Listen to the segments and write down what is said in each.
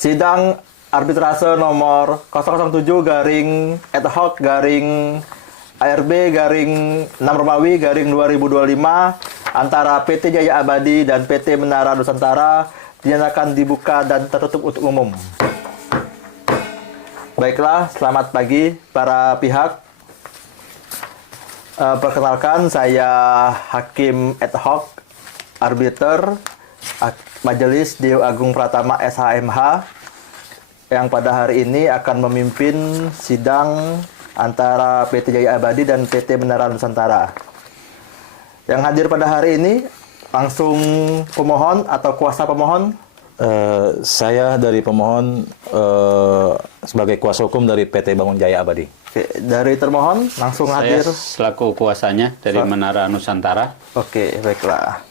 Sidang arbitrase nomor 007 garing ad hoc garing ARB garing 6 Romawi garing 2025 antara PT Jaya Abadi dan PT Menara Nusantara dinyatakan dibuka dan tertutup untuk umum. Baiklah, selamat pagi para pihak. Perkenalkan, saya Hakim ad hoc arbiter Majelis Dio Agung Pratama SHMH yang pada hari ini akan memimpin sidang antara PT Jaya Abadi dan PT Menara Nusantara. Yang hadir pada hari ini langsung pemohon atau kuasa pemohon. Saya dari pemohon sebagai kuasa hukum dari PT Bangun Jaya Abadi. Oke, dari termohon langsung Saya hadir. selaku kuasanya dari Menara Nusantara. Oke, baiklah.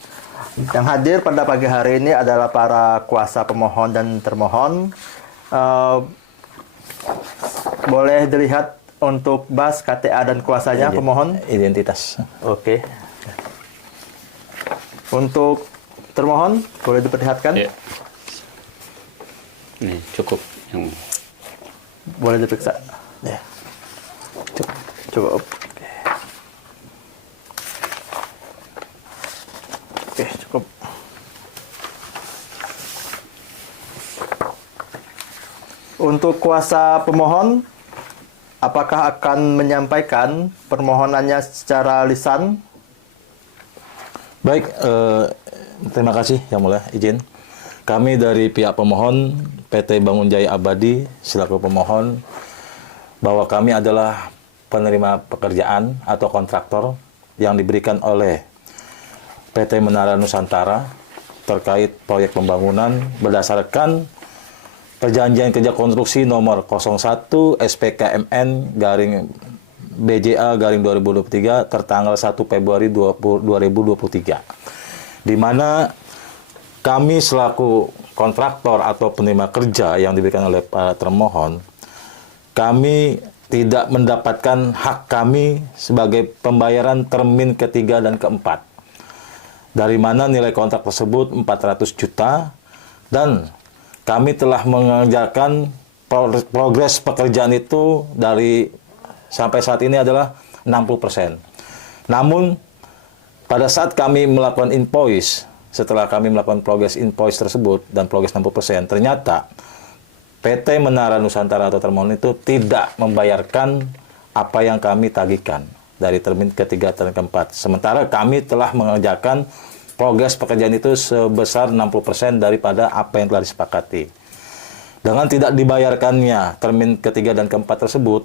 Yang hadir pada pagi hari ini adalah para kuasa pemohon dan termohon. Boleh dilihat untuk bas KTA dan kuasanya pemohon. Identitas. Oke. Untuk termohon boleh diperlihatkan. Ya. Ini cukup yang Boleh diperiksa. Ya. Cukup. Oke, cukup. Untuk kuasa pemohon, apakah akan menyampaikan permohonannya secara lisan? Baik, terima kasih Yang Mulia, izin. Kami dari pihak pemohon PT Bangun Jaya Abadi selaku pemohon bahwa kami adalah penerima pekerjaan atau kontraktor yang diberikan oleh PT Menara Nusantara terkait proyek pembangunan berdasarkan Perjanjian Kerja Konstruksi nomor 01 SPKMN garing BJA garing 2023 tertanggal 1 Februari 2023, di mana kami selaku kontraktor atau penerima kerja yang diberikan oleh para termohon, kami tidak mendapatkan hak kami sebagai pembayaran termin ketiga dan keempat, dari mana nilai kontrak tersebut 400 juta, dan kami telah mengerjakan progres pekerjaan itu dari sampai saat ini adalah 60%. Namun, pada saat kami melakukan invoice, setelah kami melakukan progres invoice tersebut dan progres 60%, ternyata PT Menara Nusantara atau termohon itu tidak membayarkan apa yang kami tagihkan dari termin ketiga dan keempat. Sementara kami telah mengerjakan progres pekerjaan itu sebesar 60% daripada apa yang telah disepakati. Dengan tidak dibayarkannya termin ketiga dan keempat tersebut,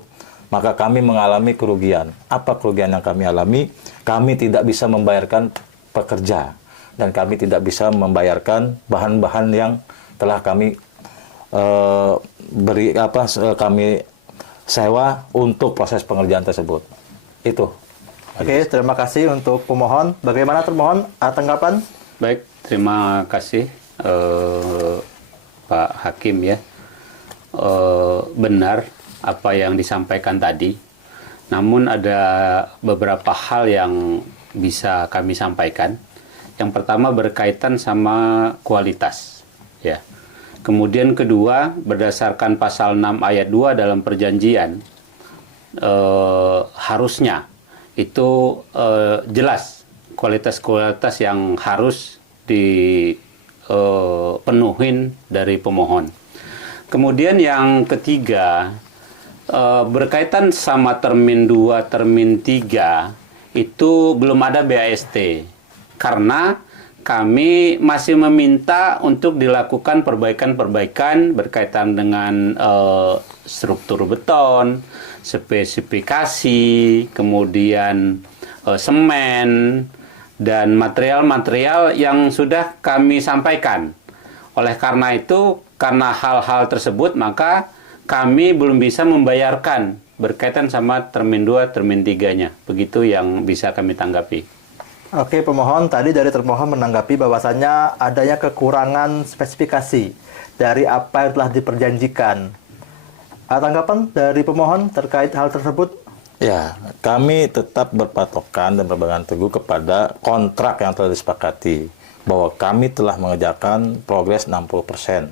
maka kami mengalami kerugian. Apa kerugian yang kami alami? Kami tidak bisa membayarkan pekerja dan kami tidak bisa membayarkan bahan-bahan yang telah kami kami sewa untuk proses pengerjaan tersebut. Itu. Oke, terima kasih untuk pemohon. Bagaimana termohon? Tanggapan? baik. Terima kasih Pak Hakim ya. Benar apa yang disampaikan tadi. Namun ada beberapa hal yang bisa kami sampaikan. Yang pertama berkaitan sama kualitas ya. Kemudian kedua, berdasarkan pasal 6 ayat 2 dalam perjanjian, harusnya itu jelas kualitas-kualitas yang harus dipenuhin dari pemohon. Kemudian yang ketiga, berkaitan sama termin 2, termin 3, itu belum ada BAST. Karena kami masih meminta untuk dilakukan perbaikan-perbaikan berkaitan dengan struktur beton, spesifikasi, kemudian semen, dan material-material yang sudah kami sampaikan. Oleh karena itu, karena hal-hal tersebut, maka kami belum bisa membayarkan berkaitan sama termin 2, termin 3-nya. Begitu yang bisa kami tanggapi. Oke, pemohon tadi dari termohon menanggapi bahwasannya adanya kekurangan spesifikasi dari apa yang telah diperjanjikan. Tanggapan dari pemohon terkait hal tersebut? Ya, kami tetap berpatokan dan berpegang teguh kepada kontrak yang telah disepakati, bahwa kami telah mengerjakan progres 60%.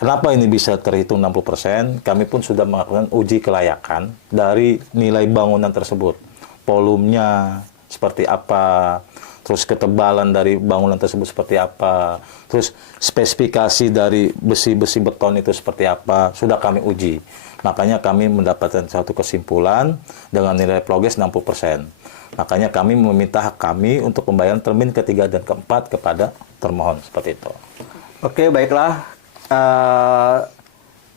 Kenapa ini bisa terhitung 60%? Kami pun sudah melakukan uji kelayakan dari nilai bangunan tersebut. Volumenya seperti apa, terus ketebalan dari bangunan tersebut seperti apa, terus spesifikasi dari besi-besi beton itu seperti apa, sudah kami uji. Makanya kami mendapatkan satu kesimpulan dengan nilai progres 60%. Makanya kami meminta hak kami untuk pembayaran termin ketiga dan keempat kepada termohon, seperti itu. Oke, baiklah.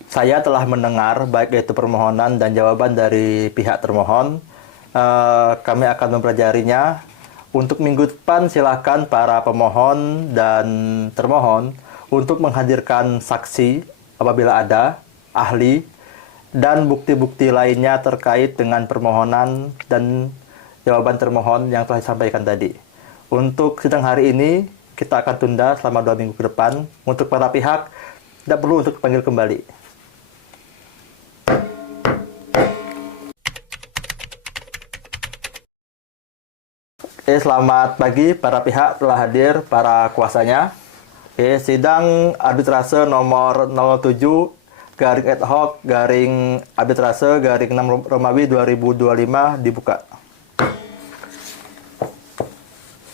Saya telah mendengar baik itu permohonan dan jawaban dari pihak termohon. Kami akan mempelajarinya. Untuk minggu depan silakan para pemohon dan termohon untuk menghadirkan saksi apabila ada, ahli, dan bukti-bukti lainnya terkait dengan permohonan dan jawaban termohon yang telah disampaikan tadi. Untuk sidang hari ini, kita akan tunda selama 2 minggu ke depan. Untuk para pihak, tidak perlu untuk dipanggil kembali. Selamat pagi para pihak, telah hadir para kuasanya. Sidang arbitrase nomor 07 garing ad hoc garing arbitrase garing 6 Romawi 2025 dibuka.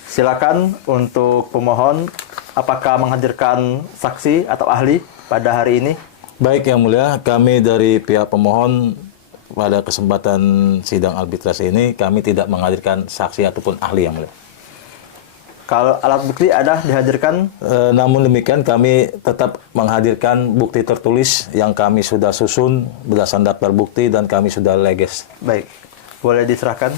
Silakan untuk pemohon, apakah menghadirkan saksi atau ahli pada hari ini? Baik, Yang Mulia, kami dari pihak pemohon pada kesempatan sidang arbitrase ini kami tidak menghadirkan saksi ataupun ahli, Yang Mulia. Kalau alat bukti ada dihadirkan? Namun demikian kami tetap menghadirkan bukti tertulis yang kami sudah susun berdasarkan daftar bukti dan kami sudah leges. Baik, boleh diserahkan.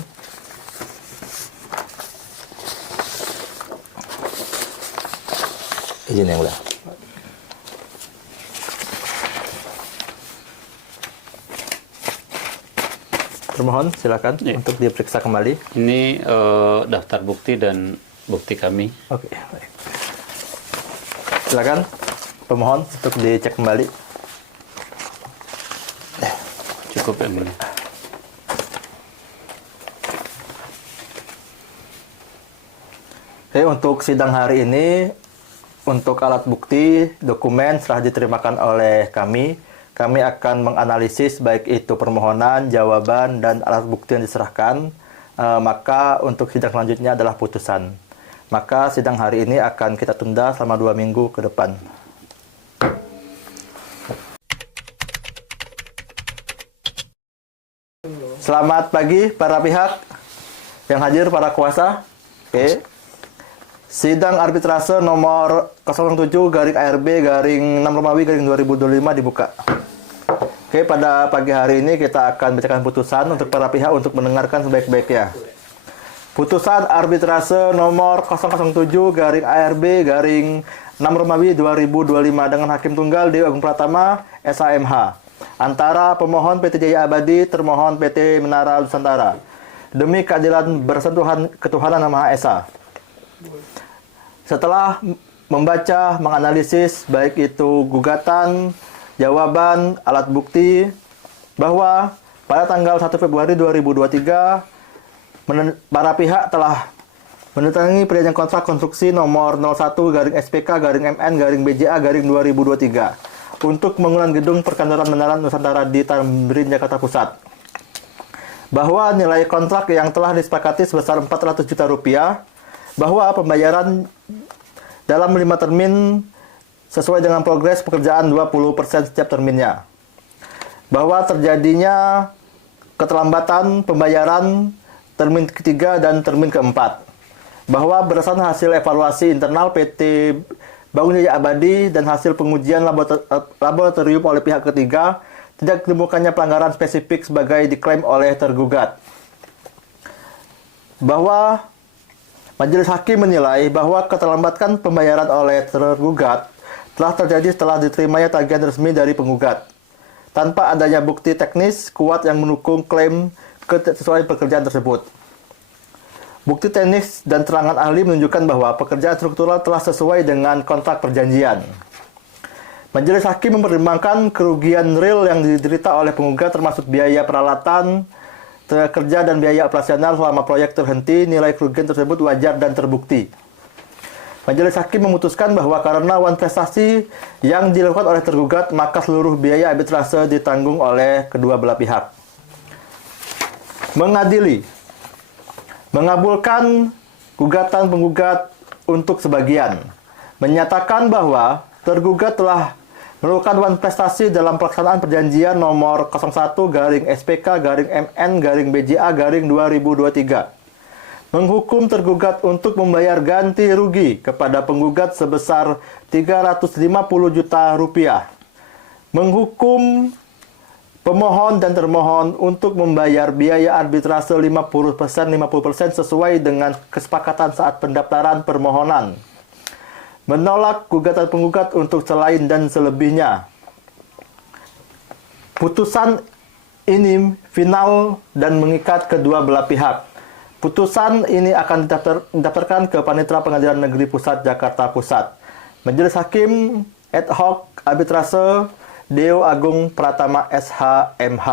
Izin, Yang Mulia. Termohon, silakan untuk diperiksa kembali. Ini daftar bukti dan bukti kami. Oke, baik. Silakan pemohon untuk dicek kembali. Cukup, Yang Mulia. Oke, untuk sidang hari ini, untuk alat bukti, dokumen setelah diterimakan oleh kami akan menganalisis baik itu permohonan, jawaban, dan alat bukti yang diserahkan. Maka untuk sidang selanjutnya adalah putusan. Maka sidang hari ini akan kita tunda selama 2 minggu ke depan. Selamat pagi para pihak yang hadir, para kuasa. Oke. Sidang arbitrase nomor 07 garing ARB garing 6 Romawi garing 2025 dibuka. Oke, pada pagi hari ini kita akan bacakan putusan untuk para pihak untuk mendengarkan sebaik-baiknya. Putusan arbitrase nomor 007 garing ARB garing 6 Romawi 2025 dengan Hakim Tunggal Dewi Agung Pratama SHMH antara pemohon PT Jaya Abadi termohon PT Menara Nusantara demi keadilan bersentuhan ketuhanan Yang Maha Esa. Setelah membaca, menganalisis baik itu gugatan, jawaban, alat bukti, bahwa pada tanggal 1 Februari 2023 para pihak telah menandatangani perjanjian kontrak konstruksi nomor 01 garing SPK garing MN garing BJA garing 2023 untuk pembangunan gedung perkantoran Menara Nusantara di Tamrin, Jakarta Pusat. Bahwa nilai kontrak yang telah disepakati sebesar 400 juta rupiah, bahwa pembayaran dalam 5 termin sesuai dengan progres pekerjaan 20% setiap terminnya. Bahwa terjadinya keterlambatan pembayaran termin ketiga dan termin keempat. Bahwa berdasarkan hasil evaluasi internal PT Bangun Jaya Abadi dan hasil pengujian laboratorium oleh pihak ketiga, tidak ditemukannya pelanggaran spesifik sebagai diklaim oleh tergugat. Bahwa Majelis Hakim menilai bahwa keterlambatan pembayaran oleh tergugat telah terjadi setelah diterimanya tagihan resmi dari penggugat, tanpa adanya bukti teknis kuat yang mendukung klaim kesesuaian pekerjaan tersebut. Bukti teknis dan terangan ahli menunjukkan bahwa pekerjaan struktural telah sesuai dengan kontrak perjanjian. Majelis Hakim mempertimbangkan kerugian real yang diderita oleh penggugat termasuk biaya peralatan, tenaga kerja dan biaya operasional selama proyek terhenti. Nilai kerugian tersebut wajar dan terbukti. Majelis Hakim memutuskan bahwa karena wan prestasi yang dilakukan oleh tergugat, maka seluruh biaya arbitrase ditanggung oleh kedua belah pihak. Mengadili, mengabulkan gugatan penggugat untuk sebagian, menyatakan bahwa tergugat telah melakukan wan prestasi dalam pelaksanaan perjanjian nomor 01-SPK-MN-BJA-2023. Menghukum tergugat untuk membayar ganti rugi kepada penggugat sebesar 350 juta rupiah. Menghukum pemohon dan termohon untuk membayar biaya arbitrase 50% sesuai dengan kesepakatan saat pendaftaran permohonan. Menolak gugatan penggugat untuk selain dan selebihnya. Putusan ini final dan mengikat kedua belah pihak. Putusan ini akan didaftarkan ke Panitera Pengadilan Negeri Pusat Jakarta Pusat. Majelis Hakim Ad Hoc Arbitrase Deo Agung Pratama SH MH.